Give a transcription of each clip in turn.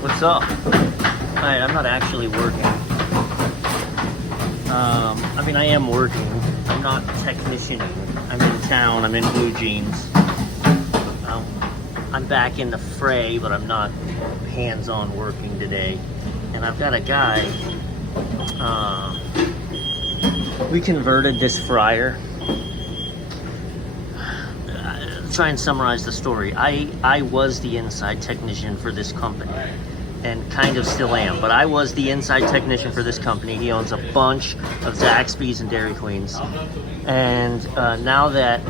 What's up? Alright, I'm not actually working. I mean, I am working. I'm not technicianing. I'm in town. I'm in blue jeans. I'm back in the fray, but I'm not hands-on working today. And I've got a guy. We converted this fryer. Try and summarize the story. I was the inside technician for this company, and kind of still am, but I was the inside technician for this company. He owns a bunch of Zaxby's and Dairy Queens, and now that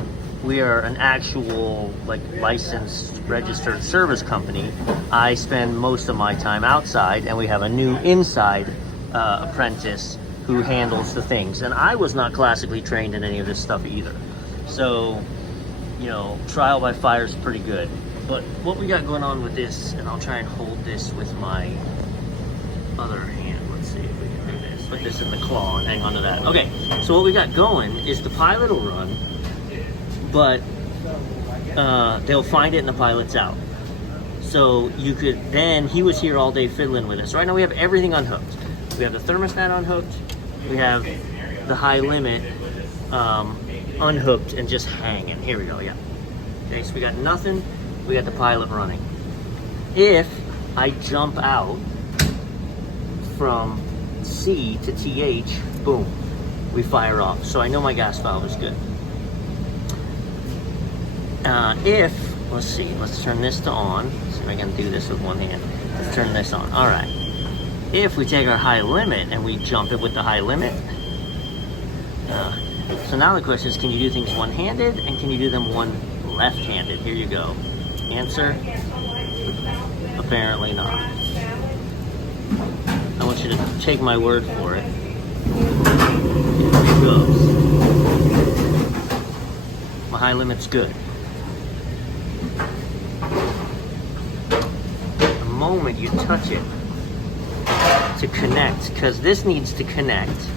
we are an actual licensed registered service company, I spend most of my time outside, and we have a new inside apprentice who handles the things. And I was not classically trained in any of this stuff either, so you know, trial by fire is pretty good. But what we got going on with this, and I'll try and hold this with my other hand. Let's see if we can do this. Put this in the claw and hang on to that. Okay, so what we got going is the pilot will run, but they'll find it and the pilot's out. So you could, then he was here all day fiddling with us. Right now we have everything unhooked. We have the thermostat unhooked. We have the high limit unhooked and just hanging. Here we go, yeah. Okay, so we got nothing. We got the pilot running. If I jump out from C to TH, boom, we fire off. So I know my gas valve is good. Let's see, let's turn this to on. See if I can do this with one hand. Let's turn this on. All right. If we take our high limit and we jump it with the high limit, so now the question is, can you do things one-handed, and can you do them one left-handed? Here you go. Answer, apparently not. I want you to take my word for it. Here it goes. My high limit's good. The moment you touch it to connect, because this needs to connect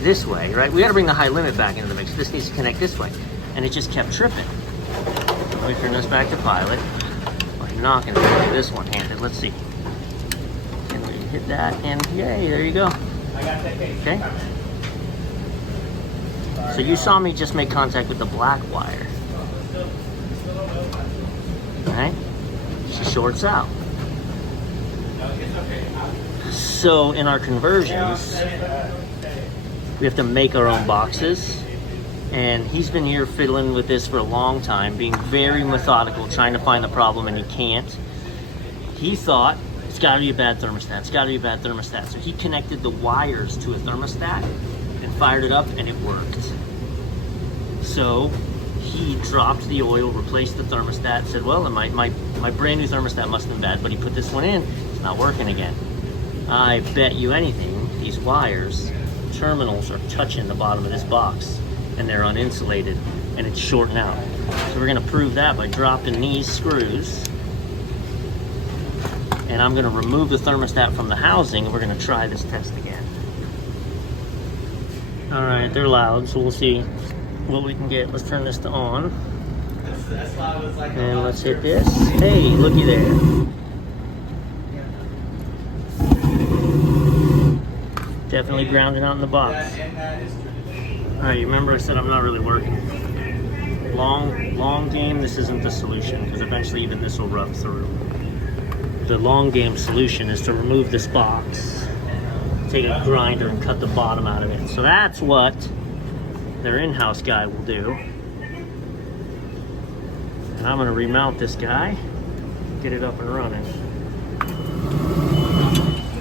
this way, right? We got to bring the high limit back into the mix. This needs to connect this way, and it just kept tripping. Let me turn this back to pilot. I'm not going to do this one-handed. Let's see. Can we hit that? And yay, there you go. Okay. So you saw me just make contact with the black wire. All right. She shorts out. So in our conversions, we have to make our own boxes, and he's been here fiddling with this for a long time, being very methodical, trying to find the problem, and he can't. He thought, it's got to be a bad thermostat, it's got to be a bad thermostat. So he connected the wires to a thermostat and fired it up, and it worked. So he dropped the oil, replaced the thermostat, said, well, my brand new thermostat must have been bad, but he put this one in, it's not working again. I bet you anything, these wires, terminals are touching the bottom of this box, and they're uninsulated, and it's shorting out. So we're gonna prove that by dropping these screws, and I'm gonna remove the thermostat from the housing, and we're gonna try this test again. All right, they're loud, so we'll see what we can get. Let's turn this to on, and let's hit this. Hey, looky there. Definitely grounding out in the box. All right, you remember I said I'm not really working. Long game, this isn't the solution, because eventually even this will rub through. The long game solution is to remove this box, take a grinder and cut the bottom out of it. So that's what their in-house guy will do. And I'm gonna remount this guy, get it up and running.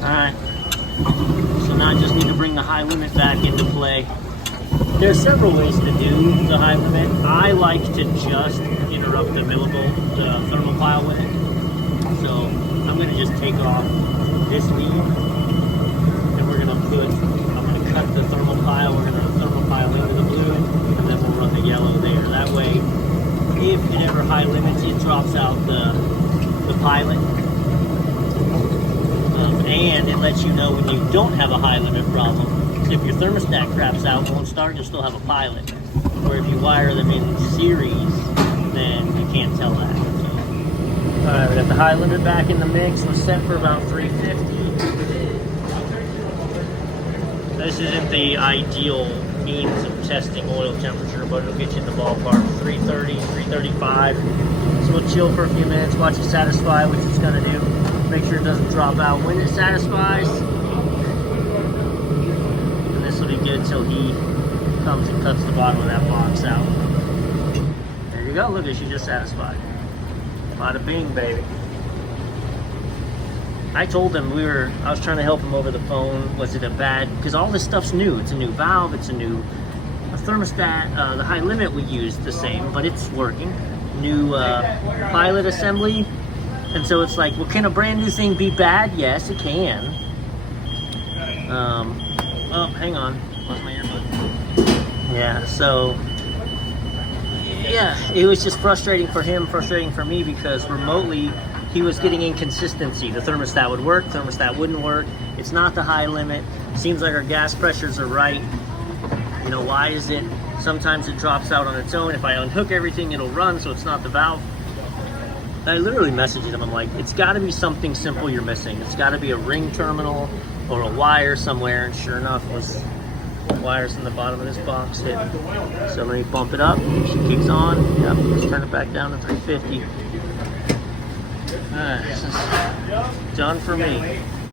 All right. So now I just need to bring the high limit back into play. There's several ways to do the high limit. I like to just interrupt the millivolt thermopile with it. So I'm going to just take off this lead, and I'm going to cut the thermopile. We're going to thermopile into the blue, and then we'll run the yellow there. That way, if it ever high limits, it drops out the pilot. And it lets you know when you don't have a high limit problem. If your thermostat craps out, won't start, you'll still have a pilot. Or if you wire them in series, then you can't tell that. So, all right, we got the high limit back in the mix. Was set for about 350. This isn't the ideal means of testing oil temperature, but it'll get you in the ballpark. 330, 335. So we'll chill for a few minutes, watch it satisfy, which it's gonna do. Make sure it doesn't drop out when it satisfies. And this will be good till he comes and cuts the bottom of that box out. There you go, look at, she just satisfied. Bada bing, baby. I told him I was trying to help him over the phone. Was it a bad, because all this stuff's new. It's a new valve, it's a new thermostat. The high limit we used the same, but it's working. New pilot assembly. And so it's like, well, can a brand new thing be bad? Yes, it can. Oh, hang on. Lost my earbud. Yeah, so, yeah, it was just frustrating for him, frustrating for me, because remotely he was getting inconsistency. The thermostat would work, thermostat wouldn't work. It's not the high limit. Seems like our gas pressures are right. You know, why is it? Sometimes it drops out on its own. If I unhook everything, it'll run, so it's not the valve. I literally messaged him. I'm like, it's got to be something simple you're missing. It's got to be a ring terminal or a wire somewhere. And sure enough, was wires in the bottom of this box hit. So let me bump it up. She kicks on. Yep, let's turn it back down to 350. This is done for me.